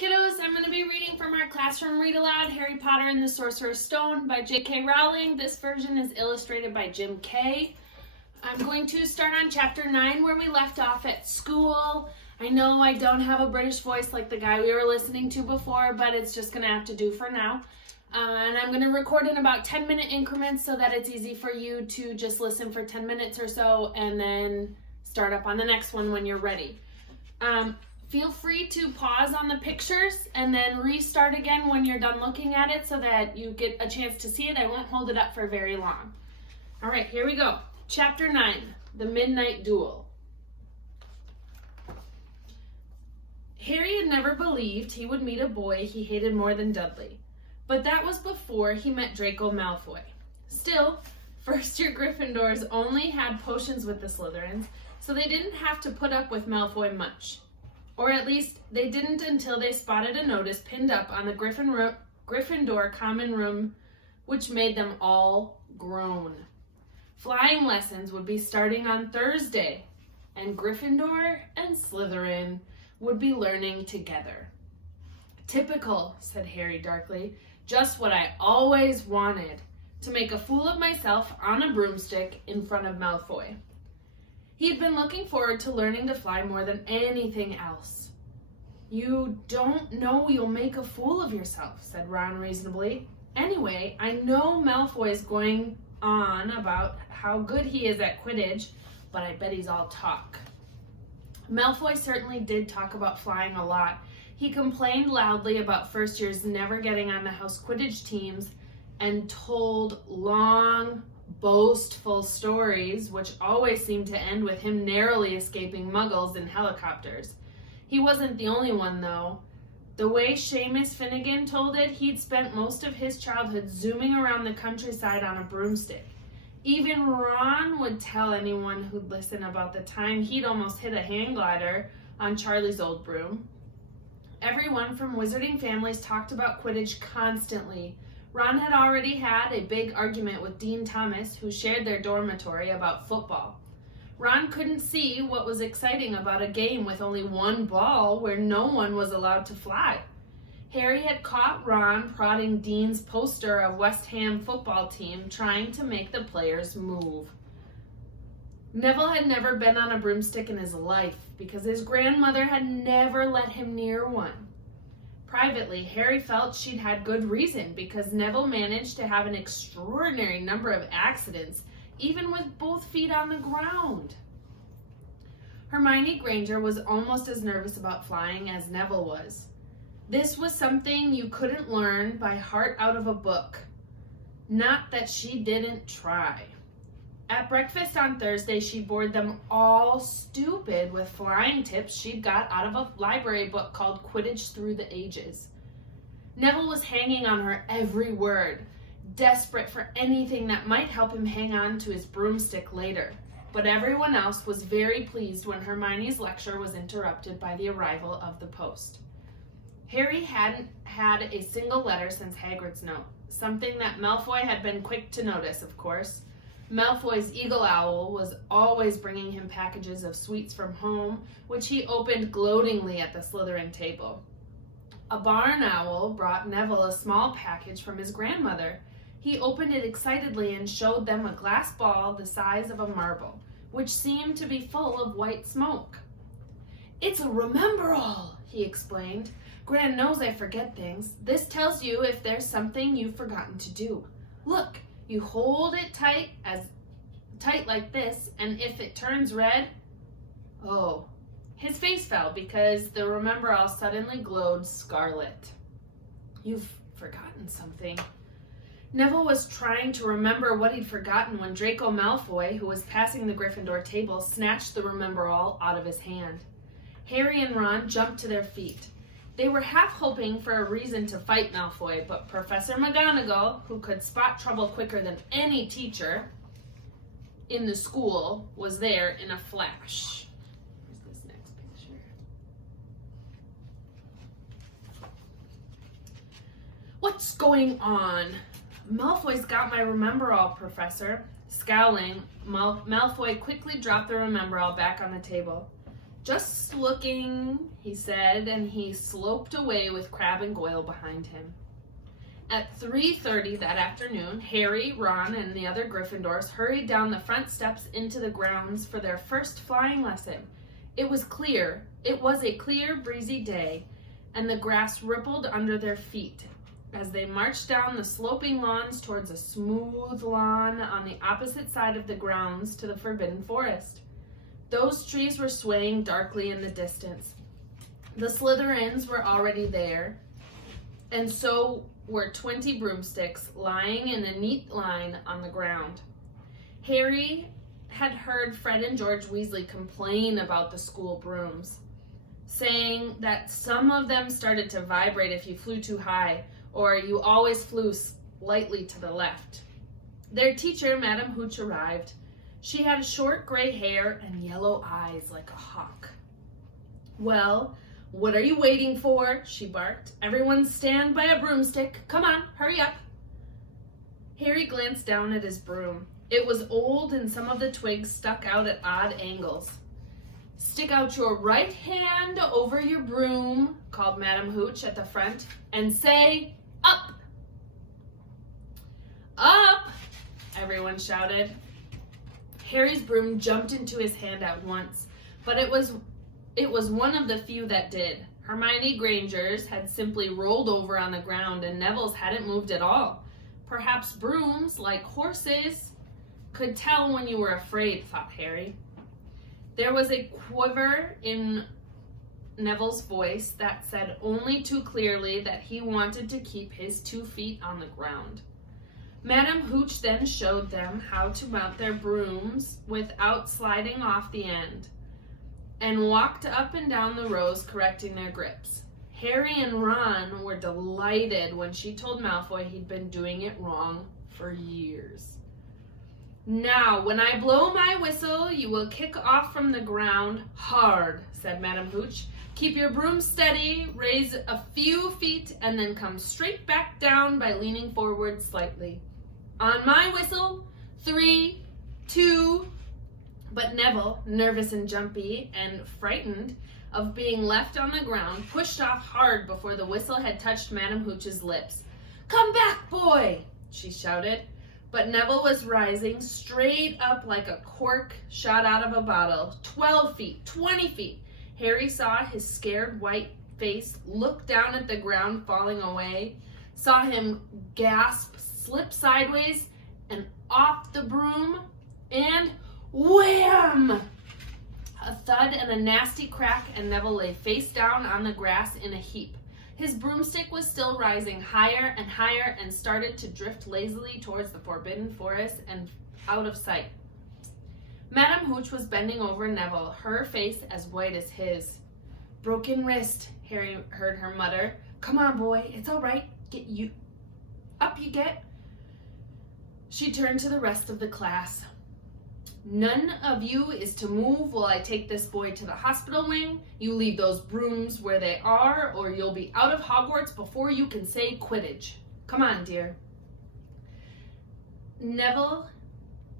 kiddos, I'm going to be reading from our classroom read aloud, Harry Potter and the Sorcerer's Stone by J.K. Rowling. This version is illustrated by Jim Kay. I'm going to start on chapter 9 where we left off at school. I know I don't have a British voice like the guy we were listening to before, but it's just going to have to do for now. And I'm going to record in about 10-minute increments so that it's easy for you to just listen for 10 minutes or so and then start up on the next one when you're ready. Feel free to pause on the pictures and then restart again when you're done looking at it so that you get a chance to see it. I won't hold it up for very long. All right, here we go. Chapter 9, The Midnight Duel. Harry had never believed he would meet a boy he hated more than Dudley, but that was before he met Draco Malfoy. Still, first-year Gryffindors only had potions with the Slytherins, so they didn't have to put up with Malfoy much. Or at least, they didn't until they spotted a notice pinned up on the Gryffindor common room, which made them all groan. Flying lessons would be starting on Thursday, and Gryffindor and Slytherin would be learning together. "Typical," said Harry darkly. "Just what I always wanted, to make a fool of myself on a broomstick in front of Malfoy." He had been looking forward to learning to fly more than anything else. "You don't know you'll make a fool of yourself," said Ron reasonably. "Anyway, I know Malfoy's going on about how good he is at Quidditch, but I bet he's all talk." Malfoy certainly did talk about flying a lot. He complained loudly about first years never getting on the house Quidditch teams and told long, boastful stories, which always seemed to end with him narrowly escaping muggles in helicopters. He wasn't the only one, though. The way Seamus Finnegan told it, he'd spent most of his childhood zooming around the countryside on a broomstick. Even Ron would tell anyone who'd listen about the time he'd almost hit a hang glider on Charlie's old broom. Everyone from wizarding families talked about Quidditch constantly. Ron had already had a big argument with Dean Thomas, who shared their dormitory, about football. Ron couldn't see what was exciting about a game with only one ball where no one was allowed to fly. Harry had caught Ron prodding Dean's poster of West Ham football team, trying to make the players move. Neville had never been on a broomstick in his life because his grandmother had never let him near one. Privately, Harry felt she'd had good reason because Neville managed to have an extraordinary number of accidents, even with both feet on the ground. Hermione Granger was almost as nervous about flying as Neville was. This was something you couldn't learn by heart out of a book. Not that she didn't try. At breakfast on Thursday, she bored them all stupid with flying tips she'd got out of a library book called Quidditch Through the Ages. Neville was hanging on her every word, desperate for anything that might help him hang on to his broomstick later. But everyone else was very pleased when Hermione's lecture was interrupted by the arrival of the post. Harry hadn't had a single letter since Hagrid's note, something that Malfoy had been quick to notice, of course. Malfoy's eagle owl was always bringing him packages of sweets from home, which he opened gloatingly at the Slytherin table. A barn owl brought Neville a small package from his grandmother. He opened it excitedly and showed them a glass ball the size of a marble, which seemed to be full of white smoke. "It's a Remember-all," he explained. "Gran knows I forget things. This tells you if there's something you've forgotten to do. Look. You hold it tight like this, and if it turns red..." Oh, his face fell because the Remember-all suddenly glowed scarlet. "You've forgotten something." Neville was trying to remember what he'd forgotten when Draco Malfoy, who was passing the Gryffindor table, snatched the Remember-all out of his hand. Harry and Ron jumped to their feet. They were half hoping for a reason to fight Malfoy, but Professor McGonagall, who could spot trouble quicker than any teacher in the school, was there in a flash. Where's this next picture? "What's going on?" "Malfoy's got my Remember-all, Professor." Scowling, Malfoy quickly dropped the Remember-all back on the table. "Just looking," he said, and he sloped away with Crabbe and Goyle behind him. At 3:30 that afternoon, Harry, Ron, and the other Gryffindors hurried down the front steps into the grounds for their first flying lesson. It was a clear, breezy day, and the grass rippled under their feet as they marched down the sloping lawns towards a smooth lawn on the opposite side of the grounds to the Forbidden Forest. Those trees were swaying darkly in the distance. The Slytherins were already there, and so were 20 broomsticks lying in a neat line on the ground. Harry had heard Fred and George Weasley complain about the school brooms, saying that some of them started to vibrate if you flew too high, or you always flew slightly to the left. Their teacher, Madam Hooch, arrived. She had short gray hair and yellow eyes like a hawk. "Well, what are you waiting for?" she barked. "Everyone stand by a broomstick. Come on, hurry up." Harry glanced down at his broom. It was old and some of the twigs stuck out at odd angles. "Stick out your right hand over your broom," called Madam Hooch at the front, "and say, 'Up!'" "Up!" everyone shouted. Harry's broom jumped into his hand at once, but it was one of the few that did. Hermione Granger's had simply rolled over on the ground, and Neville's hadn't moved at all. Perhaps brooms, like horses, could tell when you were afraid, thought Harry. There was a quiver in Neville's voice that said only too clearly that he wanted to keep his 2 feet on the ground. Madam Hooch then showed them how to mount their brooms without sliding off the end, and walked up and down the rows correcting their grips. Harry and Ron were delighted when she told Malfoy he'd been doing it wrong for years. "Now, when I blow my whistle, you will kick off from the ground hard," said Madam Hooch. "Keep your broom steady, raise a few feet, and then come straight back down by leaning forward slightly. On my whistle, 3, 2... But Neville, nervous and jumpy and frightened of being left on the ground, pushed off hard before the whistle had touched Madam Hooch's lips. "Come back, boy!" she shouted. But Neville was rising straight up like a cork shot out of a bottle. 12 feet, 20 feet. Harry saw his scared white face look down at the ground falling away, saw him gasp, slip sideways and off the broom, and wham! A thud and a nasty crack, and Neville lay face down on the grass in a heap. His broomstick was still rising higher and higher and started to drift lazily towards the Forbidden Forest and out of sight. Madam Hooch was bending over Neville, her face as white as his. "Broken wrist," Harry heard her mutter. "Come on, boy, it's all right. Up you get." She turned to the rest of the class. "None of you is to move while I take this boy to the hospital wing. You leave those brooms where they are, or you'll be out of Hogwarts before you can say Quidditch. Come on, dear." Neville,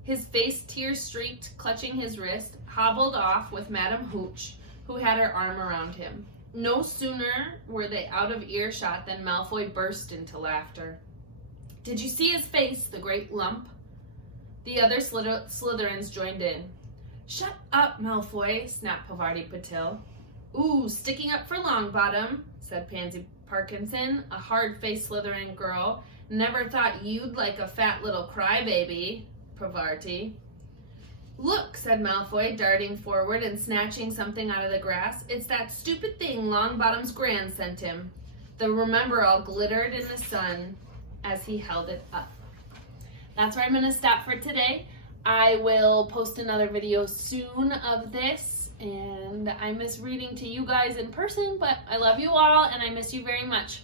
his face tear-streaked, clutching his wrist, hobbled off with Madam Hooch, who had her arm around him. No sooner were they out of earshot than Malfoy burst into laughter. "Did you see his face, the great lump?" The other Slytherins joined in. "Shut up, Malfoy," snapped Pavarti Patil. "Ooh, sticking up for Longbottom," said Pansy Parkinson, a hard-faced Slytherin girl. "Never thought you'd like a fat little crybaby, Pavarti." "Look," said Malfoy, darting forward and snatching something out of the grass. "It's that stupid thing Longbottom's Gran sent him." The Remember-All glittered in the sun as he held it up. That's where I'm going to stop for today. I will post another video soon of this, and I miss reading to you guys in person, but I love you all, and I miss you very much.